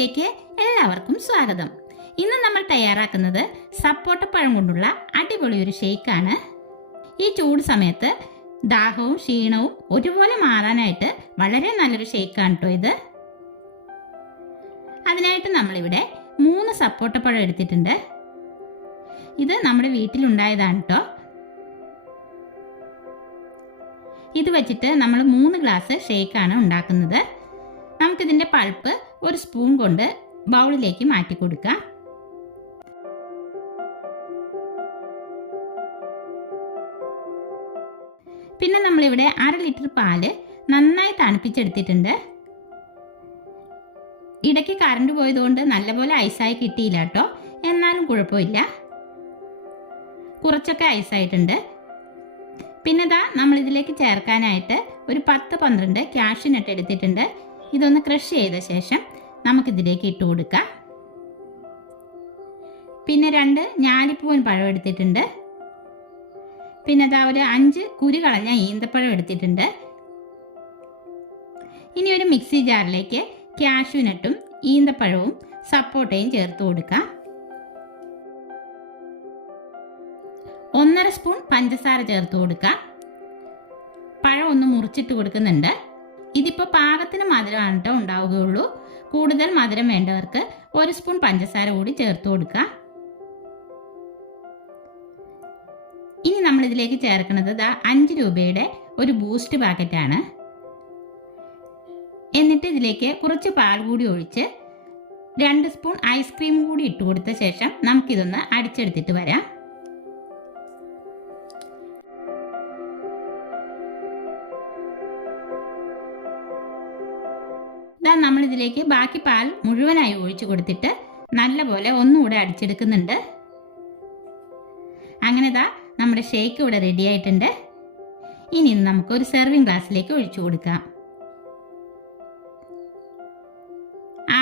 ഡിഷസിലേക്ക് എല്ലാവർക്കും സ്വാഗതം. ഇന്ന് നമ്മൾ തയ്യാറാക്കുന്നത് സപ്പോട്ടപ്പഴം കൊണ്ടുള്ള അടിപൊളി ഒരു ഷേക്കാണ്. ഈ ചൂട് സമയത്ത് ദാഹവും ക്ഷീണവും ഒരുപോലെ മാറാനായിട്ട് വളരെ നല്ലൊരു ഷേക്കാണ് കേട്ടോ ഇത്. അതിനായിട്ട് നമ്മളിവിടെ 3 സപ്പോട്ടപ്പഴം എടുത്തിട്ടുണ്ട്. ഇത് നമ്മുടെ വീട്ടിലുണ്ടായതാണ് കേട്ടോ. ഇത് വെച്ചിട്ട് നമ്മൾ 3 ഗ്ലാസ് ഷേക്കാണ് ഉണ്ടാക്കുന്നത്. നമുക്കിതിൻ്റെ പൾപ്പ് ഒരു സ്പൂൺ കൊണ്ട് ബൗളിലേക്ക് മാറ്റി കൊടുക്കാം. പിന്നെ നമ്മളിവിടെ 1/2 ലിറ്റർ പാല് നന്നായി തണുപ്പിച്ചെടുത്തിട്ടുണ്ട്. ഇടയ്ക്ക് കറണ്ട് പോയതുകൊണ്ട് നല്ലപോലെ ഐസായി കിട്ടിയില്ല കേട്ടോ. എന്നാലും കുഴപ്പമില്ല, കുറച്ചൊക്കെ ഐസായിട്ടുണ്ട്. പിന്നെ നമ്മളിതിലേക്ക് ചേർക്കാനായിട്ട് ഒരു 10-12 കാഷ്യൂ നട്ട് എടുത്തിട്ടുണ്ട്. ഇതൊന്ന് ക്രഷ് ചെയ്ത ശേഷം നമുക്കിതിലേക്ക് ഇട്ട് കൊടുക്കാം. പിന്നെ 2 ഞാലിപ്പൂവൻ പഴം എടുത്തിട്ടുണ്ട്. പിന്നെ ഒരു 5 കുരു കളഞ്ഞ ഈന്തപ്പഴം എടുത്തിട്ടുണ്ട്. ഇനി ഒരു മിക്സി ജാറിലേക്ക് കാഷ്യൂ നട്ടും ഈന്തപ്പഴവും സപ്പോട്ടയും ചേർത്ത് കൊടുക്കാം. 1/2 സ്പൂൺ പഞ്ചസാര ചേർത്ത് കൊടുക്കാം. പഴം ഒന്ന് മുറിച്ചിട്ട് കൊടുക്കുന്നുണ്ട്. ഇതിപ്പോൾ പാകത്തിന് മധുരമാണ് കേട്ടോ ഉണ്ടാവുകയുള്ളൂ. കൂടുതൽ മധുരം വേണ്ടവർക്ക് 1 സ്പൂൺ പഞ്ചസാര കൂടി ചേർത്ത് കൊടുക്കാം. ഇനി നമ്മളിതിലേക്ക് ചേർക്കുന്നത് 5 രൂപയുടെ ഒരു ബൂസ്റ്റ് പാക്കറ്റാണ്. എന്നിട്ട് ഇതിലേക്ക് കുറച്ച് പാൽ കൂടി ഒഴിച്ച് 2 സ്പൂൺ ഐസ്ക്രീം കൂടി ഇട്ട് കൊടുത്ത ശേഷം നമുക്കിതൊന്ന് അടിച്ചെടുത്തിട്ട് വരാം. നമ്മളിതിലേക്ക് ബാക്കി പാൽ മുഴുവനായി ഒഴിച്ചു കൊടുത്തിട്ട് നല്ലപോലെ ഒന്നുകൂടെ അടിച്ചെടുക്കുന്നുണ്ട്. അങ്ങനെ നമ്മുടെ ഷേക്ക് ഇവിടെ റെഡി ആയിട്ടുണ്ട്. ഇനി നമുക്കൊരു സെർവിങ് ഗ്ലാസ്സിലേക്ക് ഒഴിച്ചു കൊടുക്കാം.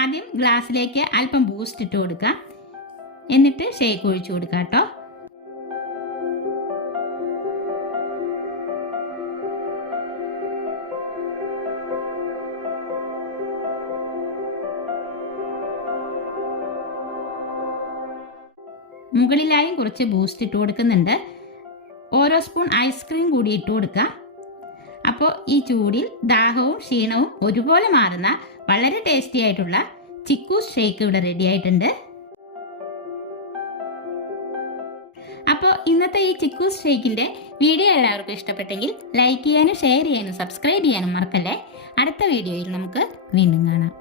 ആദ്യം ഗ്ലാസ്സിലേക്ക് അല്പം ബൂസ്റ്റ് ഇട്ട് കൊടുക്കാം. എന്നിട്ട് ഷേക്ക് ഒഴിച്ചു കൊടുക്കാം കേട്ടോ. മുകളിലായും കുറച്ച് ബൂസ്റ്റ് ഇട്ട് കൊടുക്കുന്നുണ്ട്. ഓരോ സ്പൂൺ ഐസ്ക്രീം കൂടി ഇട്ട് കൊടുക്കാം. അപ്പോൾ ഈ ചൂടിൽ ദാഹവും ക്ഷീണവും ഒരുപോലെ മാറുന്ന വളരെ ടേസ്റ്റി ആയിട്ടുള്ള ചിക്കൂസ് ഷേക്ക് ഇവിടെ റെഡി ആയിട്ടുണ്ട്. അപ്പോൾ ഇന്നത്തെ ഈ ചിക്കൂസ് ഷേക്കിൻ്റെ വീഡിയോ എല്ലാവർക്കും ഇഷ്ടപ്പെട്ടെങ്കിൽ ലൈക്ക് ചെയ്യാനും ഷെയർ ചെയ്യാനും സബ്സ്ക്രൈബ് ചെയ്യാനും മറക്കല്ലേ. അടുത്ത വീഡിയോയിൽ നമുക്ക് വീണ്ടും കാണാം.